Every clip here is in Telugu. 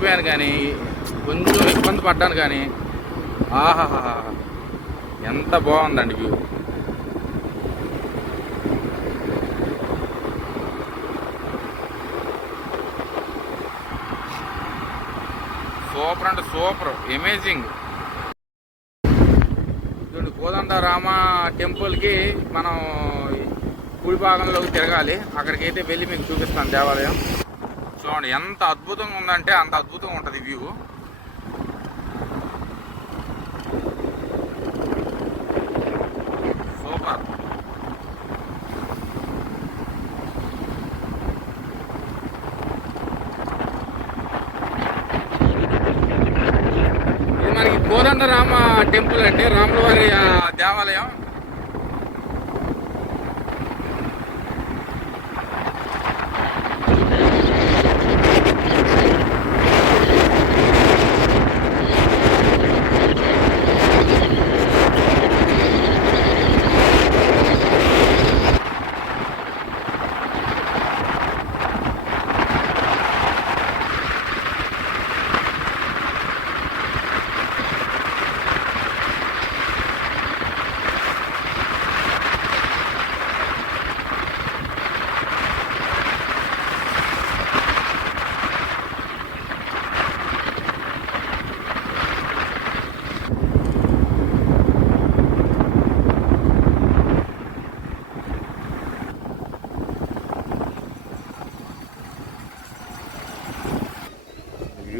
మునిగిపోయాను కానీ కొంచెం ఇబ్బంది పడ్డాను కానీ ఆహాహా ఎంత బాగుందండి వ్యూ సూపర్ అంటే సూపర్ అమేజింగ్ చూడండి కోదండ రామ టెంపుల్కి మనం కుడి భాగంలోకి తిరగాలి. అక్కడికైతే వెళ్ళి మీకు చూపిస్తాను దేవాలయం. చూడండి ఎంత అద్భుతంగా ఉందంటే అంత అద్భుతంగా ఉంటుంది వ్యూ సూపర్. ఇది మనకి కోదండ రామ టెంపుల్ అండి రాముల వారి దేవాలయం.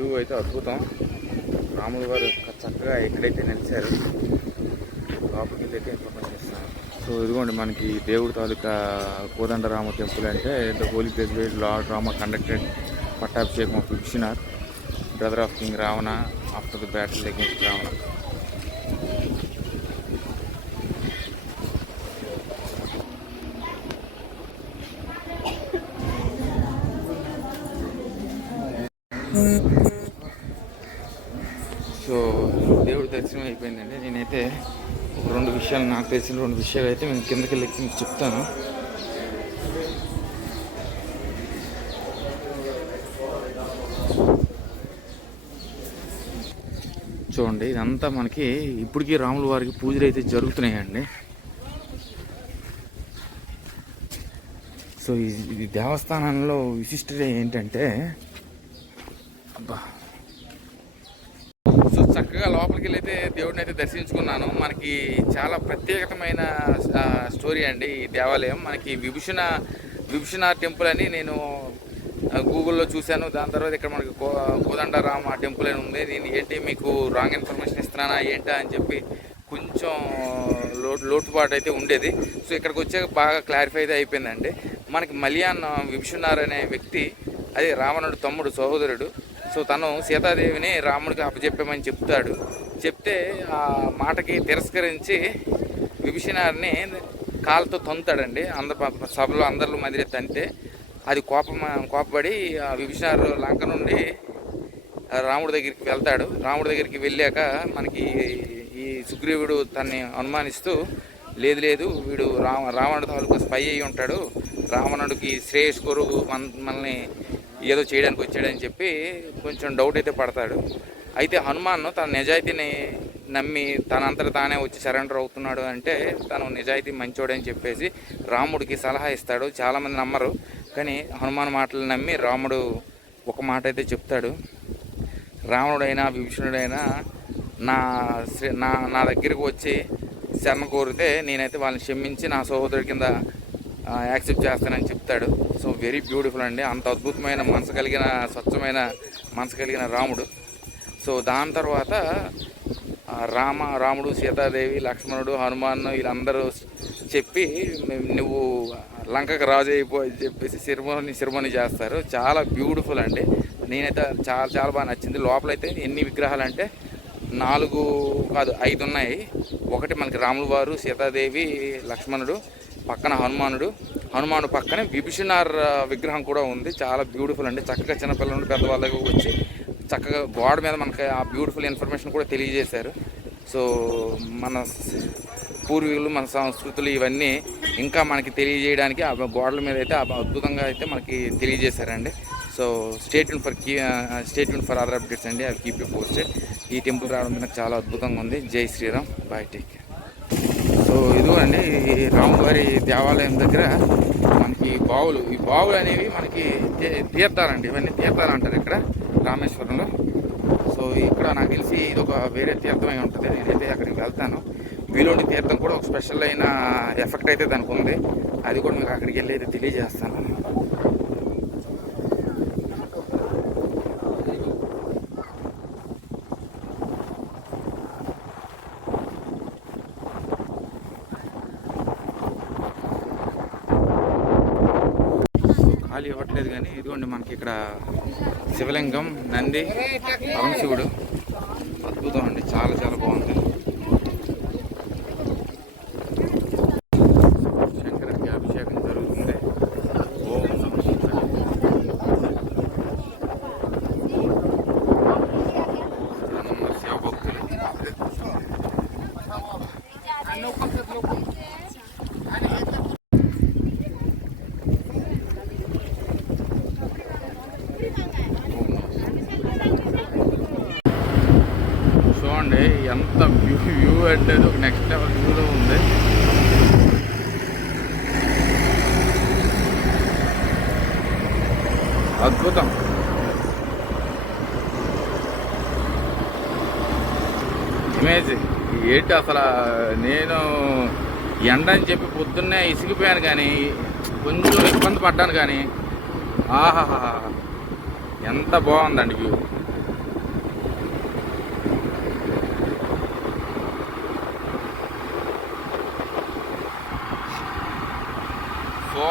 వ్యూ అయితే అద్భుతం. రాములు వారు చక్కగా ఎక్కడైతే నిలిచారు లోపలికి అయితే ఇన్ఫర్మేషన్ ఇస్తాను సో ఇదిగోండి మనకి దేవుడి తాలూకా కోదండ రామ టెంపుల్ అంటే the holy place Lord Rama conducted pattabhishekam of Vibhishana brother of king Ravana after the battle against Ravana. So దేవుడి దర్శనం అయిపోయిందండి. నేనైతే ఒక రెండు విషయాలు నాకు తెలిసిన రెండు విషయాలు అయితే నేను కిందకి లెక్కి మీకు చెప్తాను. చూడండి ఇదంతా మనకి ఇప్పటికీ రాముల వారికి పూజలు అయితే జరుగుతున్నాయండి. సో ఈ దేవస్థానంలో విశిష్టత ఏంటంటే అబ్బా సో చక్కగా లోపలికి వెళ్ళి అయితే దేవుడిని అయితే దర్శించుకున్నాను మనకి చాలా ప్రత్యేకతమైన స్టోరీ అండి ఈ దేవాలయం. మనకి విభూషణ విభూషణ టెంపుల్ అని నేను గూగుల్లో చూశాను. దాని తర్వాత ఇక్కడ మనకి కో కోదండరామ టెంపుల్ అని ఉంది. నేను ఏంటి మీకు రాంగ్ ఇన్ఫర్మేషన్ ఇస్తున్నానా ఏంటా అని చెప్పి కొంచెం లోటు లోటుపాటు అయితే ఉండేది. సో ఇక్కడికి వచ్చాక బాగా క్లారిఫై అయితే అయిపోయిందండి. మనకి మలియాన్ విభూషణార్ అనే వ్యక్తి అదే రావణుడు తమ్ముడు సహోదరుడు సో తను సీతాదేవిని రాముడికి అప్పచెప్పామని చెప్తాడు. చెప్తే ఆ మాటకి తిరస్కరించి విభీషణారిని కాలుతో తొంతాడండి అంద సభలో అందరిలో మదిలే తంతే. అది కోపం కోపపడి ఆ విభీషణారు లంక నుండి రాముడి దగ్గరికి వెళ్తాడు. రాముడి దగ్గరికి వెళ్ళాక మనకి ఈ సుగ్రీవుడు తన్ని అనుమానిస్తూ లేదు లేదు వీడు రావ రావణుడు తాలూకా స్పై అయి ఉంటాడు. రావణుడికి శ్రేయస్ కొరుగు మన మనల్ని ఏదో చేయడానికి వచ్చాడని చెప్పి కొంచెం డౌట్ అయితే పడతాడు. అయితే హనుమాన్ తన నిజాయితీని నమ్మి తనంతట తానే వచ్చి సరెండర్ అవుతున్నాడు అంటే తను నిజాయితీ మంచోడని చెప్పేసి రాముడికి సలహా ఇస్తాడు. చాలామంది నమ్మరు కానీ హనుమాన్ మాటలు నమ్మి రాముడు ఒక మాట అయితే చెప్తాడు. రావణుడైనా విభీషణుడైనా నా శ్రీ- నా నా దగ్గరికి వచ్చి శరణ కోరితే నేనైతే వాళ్ళని క్షమించి నా సహోదరుడి కింద యాక్సెప్ట్ చేస్తానని చెప్తాడు. సో వెరీ బ్యూటిఫుల్ అండి. అంత అద్భుతమైన మనసు కలిగిన స్వచ్ఛమైన మనసు కలిగిన రాముడు. సో దాని తర్వాత రామ రాముడు సీతాదేవి లక్ష్మణుడు హనుమాన్ వీళ్ళందరూ చెప్పి నువ్వు లంకకు రాజు అయిపో అని చెప్పేసి సిరిమోని సిరిమోని చేస్తారు. చాలా బ్యూటిఫుల్ అండి. నేనైతే చాలా చాలా బాగా నచ్చింది. లోపలైతే ఎన్ని విగ్రహాలు అంటే నాలుగు కాదు ఐదు ఉన్నాయి ఒకటి మనకి రాముల వారు సీతాదేవి లక్ష్మణుడు పక్కన హనుమానుడు. హనుమాను పక్కనే విభీషణార్ విగ్రహం కూడా ఉంది. చాలా బ్యూటిఫుల్ అండి. చక్కగా చిన్నపిల్లల నుండి పెద్దవాళ్ళకి వచ్చి చక్కగా గోడ మీద మనకి ఆ బ్యూటిఫుల్ ఇన్ఫర్మేషన్ కూడా తెలియజేశారు. సో మన పూర్వీకులు మన సంస్కృతులు ఇవన్నీ ఇంకా మనకి తెలియజేయడానికి ఆ గోడల మీద అయితే అద్భుతంగా అయితే మనకి తెలియజేశారండి. So state for key statement for other updates అండి. అవి కీప్ పోస్టెడ్ ఈ టెంపుల్ రావడం నాకు చాలా అద్భుతంగా ఉంది. జై శ్రీరామ్. బాయ్ టేక్ సో ఇదిగో అండి ఈ రామువారి దేవాలయం దగ్గర మనకి బావులు ఈ బావులు అనేవి మనకి తీర్థాలండి. ఇవన్నీ తీర్థాలు అంటారు ఇక్కడ రామేశ్వరంలో. సో ఇక్కడ నాకు తెలిసి ఇది ఒక వేరే తీర్థమై ఉంటుంది. నేనైతే అక్కడికి వెళ్తాను. వీలోని తీర్థం కూడా ఒక స్పెషల్ అయిన ఎఫెక్ట్ అయితే దానికి ఉంది అది కూడా మీకు అక్కడికి వెళ్ళి అయితే తెలియజేస్తాను. ఖాళీ ఇవ్వట్లేదు కానీ ఇదిగోండి మనకి ఇక్కడ శివలింగం నంది పరమశివుడు అద్భుతం అండి చాలా చాలా బాగుంది ఎంత వ్యూ వ్యూ అంటే ఒక నెక్స్ట్ లెవెల్ వ్యూలో ఉంది. అద్భుతం. ఇమేజింగ్ ఏంటి అసలు నేను ఎండ అని చెప్పి పొద్దున్నే ఇసిగిపోయాను కానీ కొంచెం ఇబ్బంది పడ్డాను కానీ ఆహాహా ఎంత బాగుందండి వ్యూ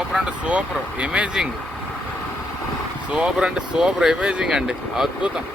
సూపర్ అంటే సూపర్. ఎమేజింగ్ సూపర్ అంటే సూపర్ ఎమేజింగ్ అండి. అద్భుతం.